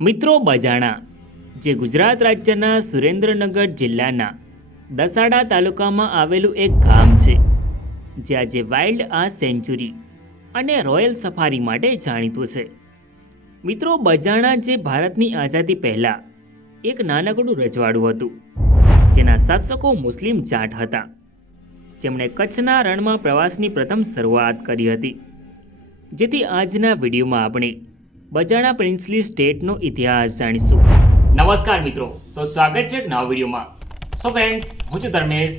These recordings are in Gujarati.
મિત્રો બજાણા જે ગુજરાત રાજ્યના સુરેન્દ્રનગર જિલ્લાના દસાડા તાલુકામાં આવેલું એક ગામ છે, જે આજે વાઇલ્ડ આ સેન્ચુરી અને રોયલ સફારી માટે જાણીતું છે. મિત્રો બજાણા જે ભારતની આઝાદી પહેલાં એક નાનકડું રજવાડું હતું, જેના શાસકો મુસ્લિમ જાટ હતા, જેમણે કચ્છના રણમાં પ્રવાસની પ્રથમ શરૂઆત કરી હતી. જેથી આજના વિડીયોમાં આપણે બજાણા પ્રિન્સલી સ્ટેટનો ઇતિહાસ જાણીશું. નમસ્કાર મિત્રો, તો સ્વાગત છે એક નવા વિડીયોમાં. સો ફ્રેન્ડ્સ, હું છું ધર્મેશ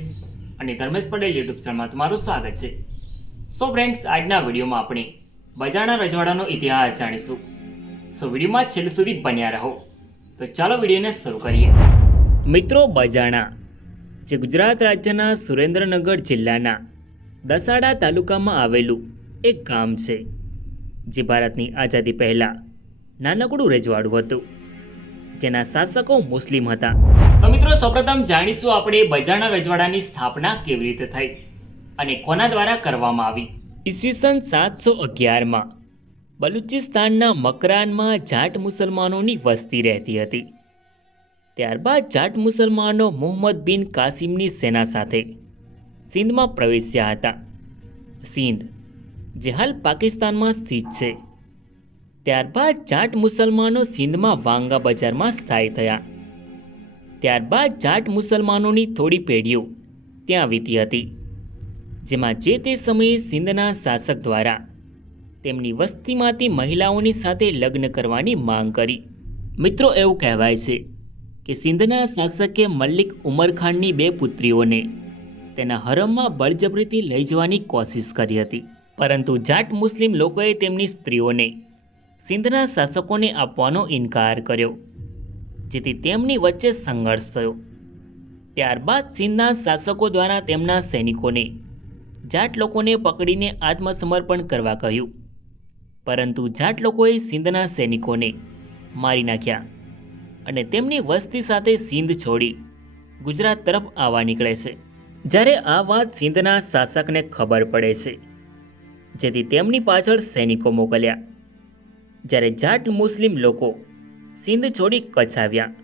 અને ધર્મેશ પટેલ યુટ્યુબ ચેનલમાં તમારું સ્વાગત છે. સો ફ્રેન્ડ્સ, આજના વિડીયોમાં આપણે બજાણા રજવાડાનો ઇતિહાસ જાણીશું. સો વિડીયોમાં છેલ્લે સુધી બન્યા રહો. તો ચાલો વિડીયોને શરૂ કરીએ. મિત્રો બજાણા જે ગુજરાત રાજ્યના સુરેન્દ્રનગર જિલ્લાના દસાડા તાલુકામાં આવેલું એક ગામ છે, જે ભારતની આઝાદી પહેલાં નાનકડું રજવાડું હતું, જેના શાસકો મુસ્લિમ હતા. તો મિત્રો સૌપ્રથમ જાણીશું આપણે બજાણા રજવાડાની સ્થાપના કેવી રીતે થઈ અને કોના દ્વારા કરવામાં આવી. ઈસવીસન 711માં બલુચિસ્તાનના મકરાનમાં જાટ મુસલમાનોની વસ્તી રહેતી હતી. ત્યારબાદ જાટ મુસલમાનો મુહમ્મદ બિન કાસિમની સેના સાથે સિંધમાં પ્રવેશ્યા હતા. સિંધ જે હાલ પાકિસ્તાનમાં સ્થિત છે. ત્યારબાદ જાટ મુસલમાનો સિંધમાં વાંગા બજારમાં સ્થાયી થયા. ત્યારબાદ જાટ મુસલમાનોની થોડી પેઢીઓ ત્યાં વીતી હતી, જેમાં જે તે સમયે સિંધના શાસક દ્વારા તેમની વસ્તીમાંથી મહિલાઓની સાથે લગ્ન કરવાની માંગ કરી. મિત્રો એવું કહેવાય છે કે સિંધના શાસકે મલિક ઉમર ખાનની 2 પુત્રીઓને તેના હરમમાં બળજબરીથી લઈ જવાની કોશિશ કરી હતી, પરંતુ જાટ મુસ્લિમ લોકોએ તેમની સ્ત્રીઓને સિંધના શાસકોને આપવાનો ઇનકાર કર્યો, જેથી તેમની વચ્ચે સંઘર્ષ થયો. ત્યારબાદ સિંધના શાસકો દ્વારા તેમના સૈનિકોને જાટ લોકોને પકડીને આત્મસમર્પણ કરવા કહ્યું, પરંતુ જાટ લોકોએ સિંધના સૈનિકોને મારી નાખ્યા અને તેમની વસ્તી સાથે સિંધ છોડી ગુજરાત તરફ આવવા નીકળે છે. જ્યારે આ વાત સિંધના શાસકને ખબર પડે છે, જેથી તેમની પાછળ સૈનિકો મોકલ્યા. જ્યારે જાટ મુસ્લિમ લોકો સિંધ છોડી કચ્છ આવ્યા,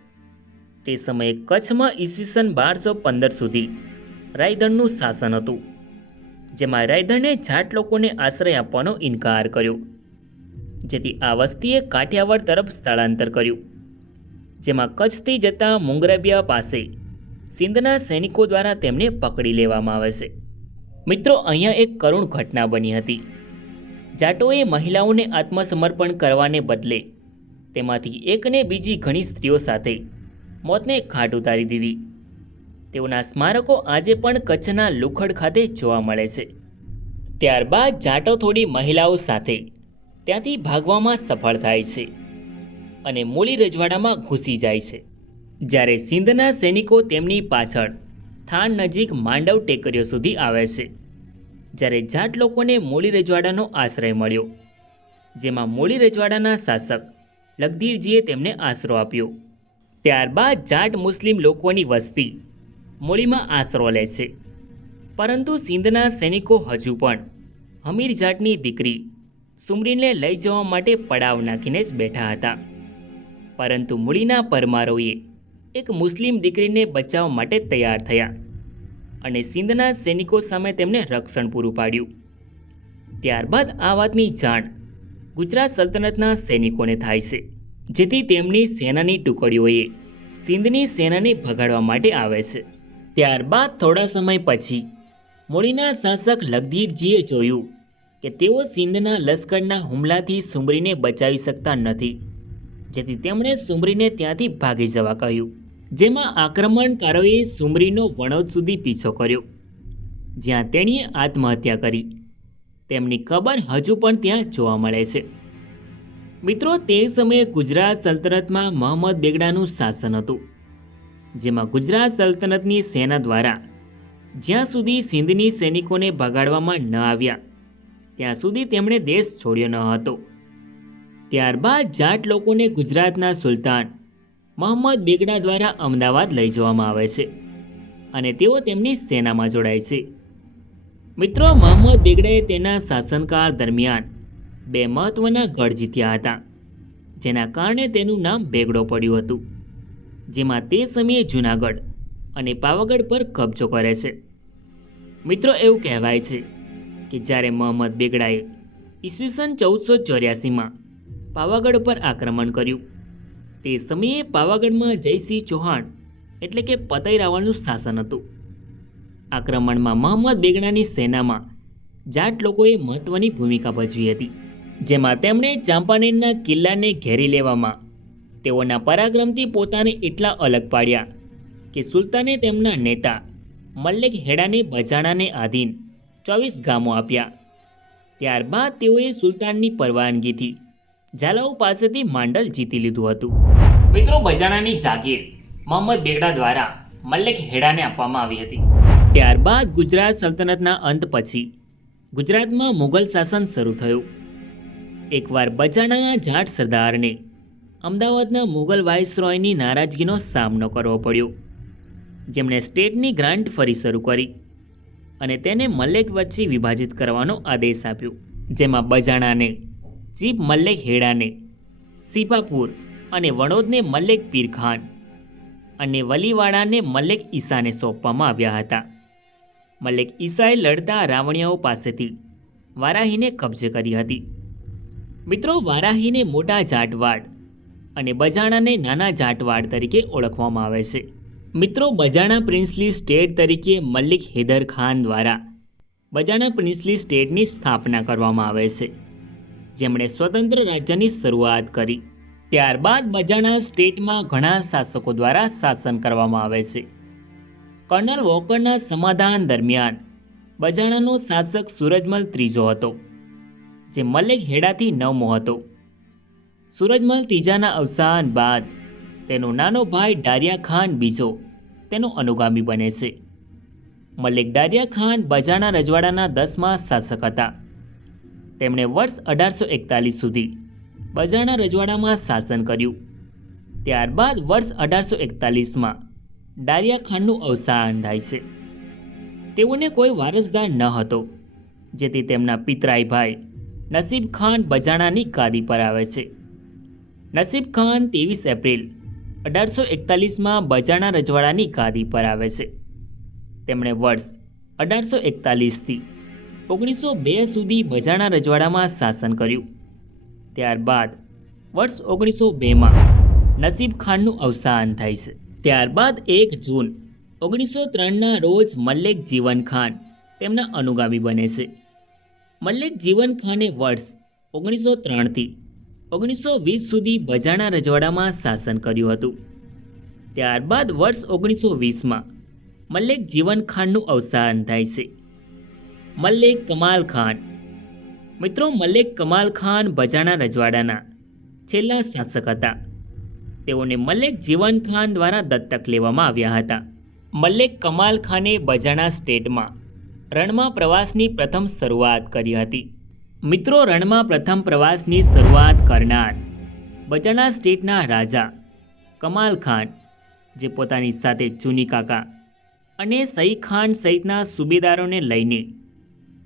તે સમયે કચ્છમાં ઈસવીસન 1215 સુધી રાયધણનું શાસન હતું, જેમાં રાયધણે જાટ લોકોને આશ્રય આપવાનો ઇનકાર કર્યો, જેથી આ વસ્તીએ કાઠિયાવાડ તરફ સ્થળાંતર કર્યું, જેમાં કચ્છથી જતા મુંગરબિયા પાસે સિંધના સૈનિકો દ્વારા તેમને પકડી લેવામાં આવે છે. મિત્રો અહીંયા એક કરુણ ઘટના બની હતી. જાટોએ મહિલાઓને આત્મસમર્પણ કરવાને બદલે તેમાંથી એકને બીજી ઘણી સ્ત્રીઓ સાથે મોતને ઘાટ ઉતારી દીધી. તેઓના સ્મારકો આજે પણ કચ્છના લુખડ ખાતે જોવા મળે છે. ત્યારબાદ જાટો થોડી મહિલાઓ સાથે ત્યાંથી ભાગવામાં સફળ થાય છે અને મૂળી રજવાડામાં ઘૂસી જાય છે. જ્યારે સિંધના સૈનિકો તેમની પાછળ થાન નજીક માંડવ ટેકરીઓ સુધી આવે છે, જ્યારે જાટ લોકોને મૂળી રજવાડાનો આશ્રય મળ્યો, જેમાં મૂળી રજવાડાના શાસક લખધીરજીએ તેમને આશરો આપ્યો. ત્યારબાદ જાટ મુસ્લિમ લોકોની વસ્તી મૂળીમાં આશરો લે છે, પરંતુ સિંધના સૈનિકો હજુ પણ હમીર જાટની દીકરી સુમરીને લઈ જવા માટે પડાવ નાખીને જ બેઠા હતા. પરંતુ મૂળીના પરમારોએ એક મુસ્લિમ દીકરીને બચાવવા માટે તૈયાર થયા અને સિંધના સૈનિકો સામે તેમને રક્ષણ પૂરું પાડ્યું. ત્યારબાદ આ વાતની જાણ ગુજરાત સલ્તનતના સૈનિકોને થાય છે, જેથી તેમની સેનાની ટુકડીઓએ સિંધની સેનાને ભગાડવા માટે આવે છે. ત્યારબાદ થોડા સમય પછી મૂળીના શાસક લખધીરજીએ જોયું કે તેઓ સિંધના લશ્કરના હુમલાથી સુમરીને બચાવી શકતા નથી, જેથી તેમણે સુમરીને ત્યાંથી ભાગી જવા કહ્યું, જેમાં આક્રમણકારોએ સુમરીનો વણોદ સુધી પીછો કર્યો, જ્યાં તેણીએ આત્મહત્યા કરી. તેમની કબર હજુ પણ ત્યાં જોવા મળે છે. મિત્રો તે સમયે ગુજરાત સલ્તનતમાં મહંમદ બેગડાનું શાસન હતું, જેમાં ગુજરાત સલ્તનતની સેના દ્વારા જ્યાં સુધી સિંધની સૈનિકોને ભગાડવામાં ન આવ્યા ત્યાં સુધી તેમણે દેશ છોડ્યો ન હતો. ત્યારબાદ જાટ લોકોને ગુજરાતના સુલતાન મહંમદ બેગડા દ્વારા અમદાવાદ લઈ જવામાં આવે છે અને તેઓ તેમની સેનામાં જોડાય છે. મિત્રો મહંમદ બેગડાએ તેના શાસનકાળ દરમિયાન 2 મહત્વના ગઢ જીત્યા હતા, જેના કારણે તેનું નામ બેગડો પડ્યું હતું, જેમાં તે સમયે જૂનાગઢ અને પાવાગઢ પર કબજો કરે છે. મિત્રો, એવું કહેવાય છે કે જ્યારે મોહમ્મદ બેગડાએ ઈસવીસન 1484માં પાવાગઢ પર આક્રમણ કર્યું, તે સમયે પાવાગઢમાં જયસિંહ ચૌહાણ એટલે કે પતઈ રાવળનું શાસન હતું. આક્રમણમાં મોહમ્મદ બેગડાની સેનામાં જાટ લોકોએ મહત્વની ભૂમિકા ભજવી હતી, જેમાં તેમણે ચાંપાનેરના કિલ્લાને ઘેરી લેવામાં તેઓના પરાક્રમથી પોતાને એટલા અલગ પાડ્યા કે સુલતાને તેમના નેતા મલ્લિક હેડાને બજાણાને આધીન 24 ગામો આપ્યા. ત્યારબાદ તેઓએ સુલતાનની પરવાનગીથી ઝાલાઉ પાસેથી માંડલ જીતી લીધું હતું. મિત્રો, બજાણાની જાગીર મોહમ્મદ બેગડા દ્વારા મલ્લિક હેડાને આપવામાં આવી હતી. ત્યારબાદ ગુજરાત સલ્તનતના અંત પછી ગુજરાતમાં મુગલ શાસન શરૂ થયું. એકવાર બજાણાના જાટ સરદારને અમદાવાદના મુગલ વાઇસરોયની નારાજગીનો સામનો કરવો પડ્યો, જેમણે સ્ટેટની ગ્રાન્ટ ફરી શરૂ કરી અને તેને મલ્લિક વચ્ચે વિભાજિત કરવાનો આદેશ આપ્યો, જેમાં બજાણાને ચીફ મલ્લિક હેડાને, સીપાપુર અને વડોદને મલ્લિક પીરખાન અને વલીવાડાને મલ્લિક ઈસાને સોંપવામાં આવ્યા હતા. મલ્લિક ઈસાએ લડતા રાવણિયાઓ પાસેથી વારાહીને કબજે કરી હતી. મિત્રો, વારાહીને મોટા જાટવાડ અને બજાણાને નાના જાટવાડ તરીકે ઓળખવામાં આવે છે. મિત્રો, બજાણા પ્રિન્સલી સ્ટેટ તરીકે મલ્લિક હૈદર ખાન દ્વારા બજાણા પ્રિન્સલી સ્ટેટની સ્થાપના કરવામાં આવે છે, જેમણે સ્વતંત્ર રાજ્યની શરૂઆત કરી. ત્યારબાદ બજાણા સ્ટેટમાં ઘણા શાસકો દ્વારા શાસન કરવામાં આવે છે. કર્નલ વોકરના સમાધાન દરમિયાન બજાણાનો શાસક સૂરજમલ ત્રીજો હતો, જે મલ્લિક હેડાથી 9મો હતો. સૂરજમલ ત્રીજાના અવસાન બાદ તેનો નાનો ભાઈ ડારિયા ખાન બીજો તેનો અનુગામી બને છે. મલ્લિક ડારિયા ખાન બજાણા રજવાડાના 10મા શાસક હતા. તેમણે વર્ષ 1841 સુધી બજાણા રજવાડામાં શાસન કર્યું. ત્યારબાદ વર્ષ 1841માં ડારિયા ખાનનું અવસાન થાય છે. તેઓને કોઈ વારસદાર ન હતો, જેથી તેમના પિતરાઈ ભાઈ નસીબ ખાન બજાણાની ગાદી પર આવે છે. નસીબ ખાન 23 એપ્રિલ 1841માં બજાણા રજવાડાની ગાદી પર આવે છે. તેમણે વર્ષ 1841થી 1902 સુધી બજાણા રજવાડામાં શાસન કર્યું. ત્યારબાદ વર્ષ 1902માં નસીબ ખાનનું અવસાન થાય છે. ત્યારબાદ 1 જૂન 1903ના રોજ મલ્લિક જીવન ખાન તેમના અનુગામી બને છે. મલ્લિક જીવન ખાને વર્ષ 1903થી 1920 સુધી બજાણા રજવાડામાં શાસન કર્યું હતું. ત્યારબાદ વર્ષ 1920માં મલ્લિક જીવન ખાનનું અવસાન થાય છે. મલ્લિક કમાલ ખાન. મિત્રો, મલ્લિક કમાલ ખાન બજાણા રજવાડાના છેલ્લા શાસક હતા. તેઓને મલ્લિક જીવન ખાન દ્વારા દત્તક લેવામાં આવ્યા હતા. મલ્લિક કમાલ ખાને બજાણા સ્ટેટમાં રણમાં પ્રવાસની પ્રથમ શરૂઆત કરી હતી. મિત્રો, રણમાં પ્રથમ પ્રવાસની શરૂઆત કરનાર બજાણા સ્ટેટના રાજા કમાલ ખાન, જે પોતાની સાથે ચુની કાકા અને સઈ ખાન સહિતના સુબેદારોને લઈને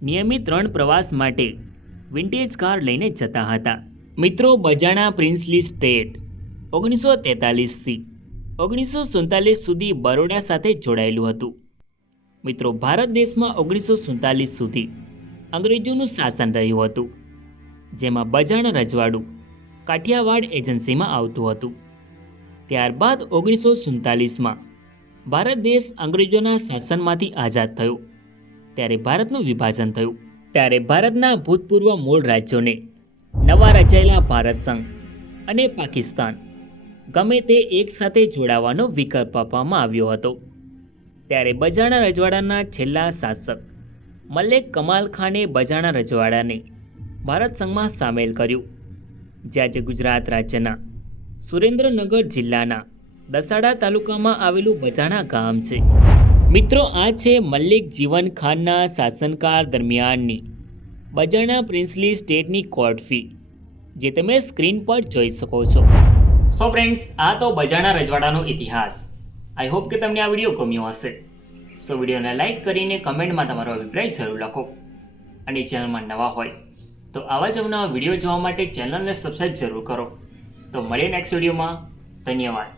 નિયમિત રણ પ્રવાસ માટે વિન્ટેજ કાર લઈને જતા હતા. મિત્રો, બજાણા પ્રિન્સલી સ્ટેટ 1943થી 1947 સુધી બરોડા સાથે જોડાયેલું હતું. મિત્રો, ભારત દેશમાં 1947 સુધી અંગ્રેજોનું શાસન રહ્યું હતું, જેમાં બજાણા રજવાડું કાઠિયાવાડ એજન્સીમાં આવતું હતું. ત્યારબાદ 1947માં ભારત દેશ અંગ્રેજોના શાસનમાંથી આઝાદ થયો, ત્યારે ભારતનું વિભાજન થયું. ત્યારે ભારતના ભૂતપૂર્વ મૂળ રાજ્યોને નવા રચાયેલા ભારત સંઘ અને પાકિસ્તાન ગમે તે એક સાથે જોડાવાનો વિકલ્પ આપવામાં આવ્યો હતો. ત્યારે બજાણા રજવાડાના છેલ્લા શાસક મલ્લિક કમાલ ખાને બજાણા રજવાડાને ભારત સંઘમાં સામેલ કર્યું, જે આજે ગુજરાત રાજ્યના સુરેન્દ્રનગર જિલ્લાના દસાડા તાલુકામાં આવેલું બજાણા ગામ છે. મિત્રો, આ છે મલ્લિક જીવન ખાનના શાસનકાળ દરમિયાનની બજાણા પ્રિન્સલી સ્ટેટની કોર્ટ ફી, જે તમે સ્ક્રીન પર જોઈ શકો છો. સો ફ્રેન્ડ્સ, આ તો બજાણા રજવાડાનો ઇતિહાસ. આઈ હોપ કે તમને આ વિડીયો ગમ્યો હશે. સો વિડીયોને લાઇક કરીને કમેન્ટમાં તમારો અભિપ્રાય જરૂર લખો. અને ચેનલમાં નવા હોય તો આવા જ અવનવા વિડીયો જોવા માટે ચેનલને સબસ્ક્રાઈબ જરૂર કરો. તો મળીએ નેક્સ્ટ વિડીયોમાં. ધન્યવાદ.